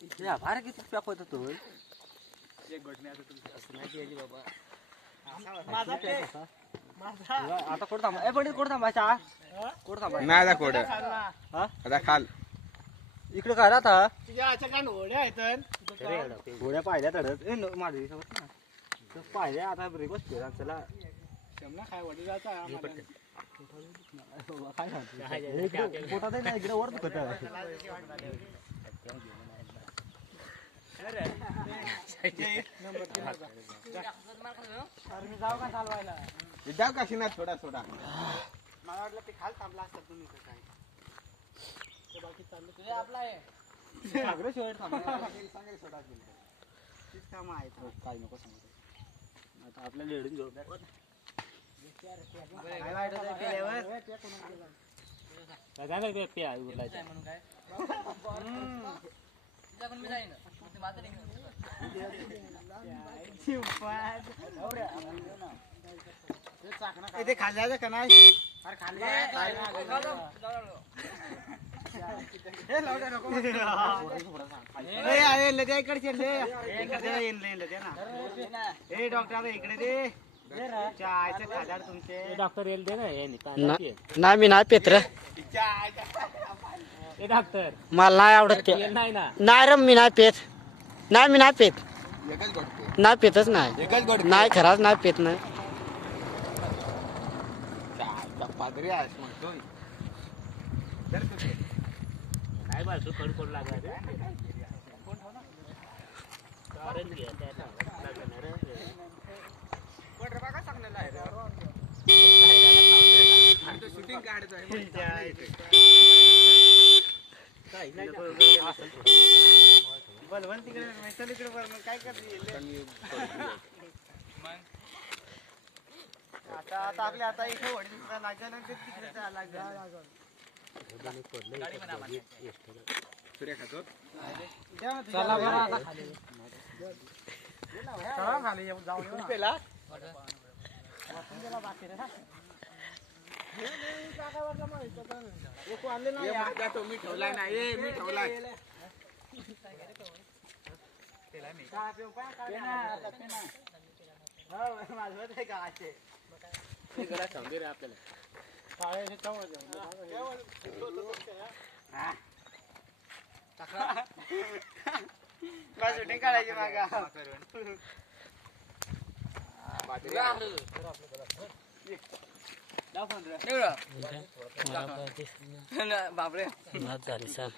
या बाहेर किती पॅक होता तो एक घटने आता तुमची असं नाही केली बाबा माझा आता कोण थांबा ए पण कोण थांबायचा कोण थांबायचा नाही आता कोड हा आता खाल इकडे काय राहता तुझ्या आजच्या काय घोड्या आहेत घोड्या पाहिल्या तडत ए माझी पाहिल्या आता ब्रेक बसते चला शमना काय वडिलाचा काय सांगतो पोटात नाही इकडे वर दुखत मी जाऊ का चालवायला जाऊ काशी ना थोडा थोडा मला वाटलं ते खाल थांबला असतात तुम्ही काय ते बाकी चाललं ते आपला आहे सगळे शेवट सांगायला सोडा तीच कामं आहेत काय नको सांगतो आता आपल्याला लेडून घेऊ काय वाईट होतं केल्यावर काय जाणार ते प्या उरलायचं म्हणून काय पण मी जाईन माझं नाही ते खाल्ल्याचं का नाही अरे खाल्लं लद्या इकडचे हे डॉक्टर इकडे दे खादार तुमचे डॉक्टर येईल दे ना नाही मी नाही पेत रे डॉक्टर मला नाही आवडत ते नाही ना नाही रे मी नाही पेत नाही मी नाही पेत एकच गोट नाही पेतच नाही एकच गोट नाही खराच नाही पेत नाही पादरी आहेस म्हणतोय तर तुझे काय बाजू कडकोड लागला रे शूटिंग काढतोय बलवंत तिकडे मैसल इकडे मग काय करते आता आता आपल्या आता इथे वडील लागल्यानंतर तिकडे सूर्य खातो चला बरं आता खाली चला खाली जाऊ पेला मी ठेवलाय ना मी ठेवलाय शूटिंग काढायची मागा बापरे झाली सर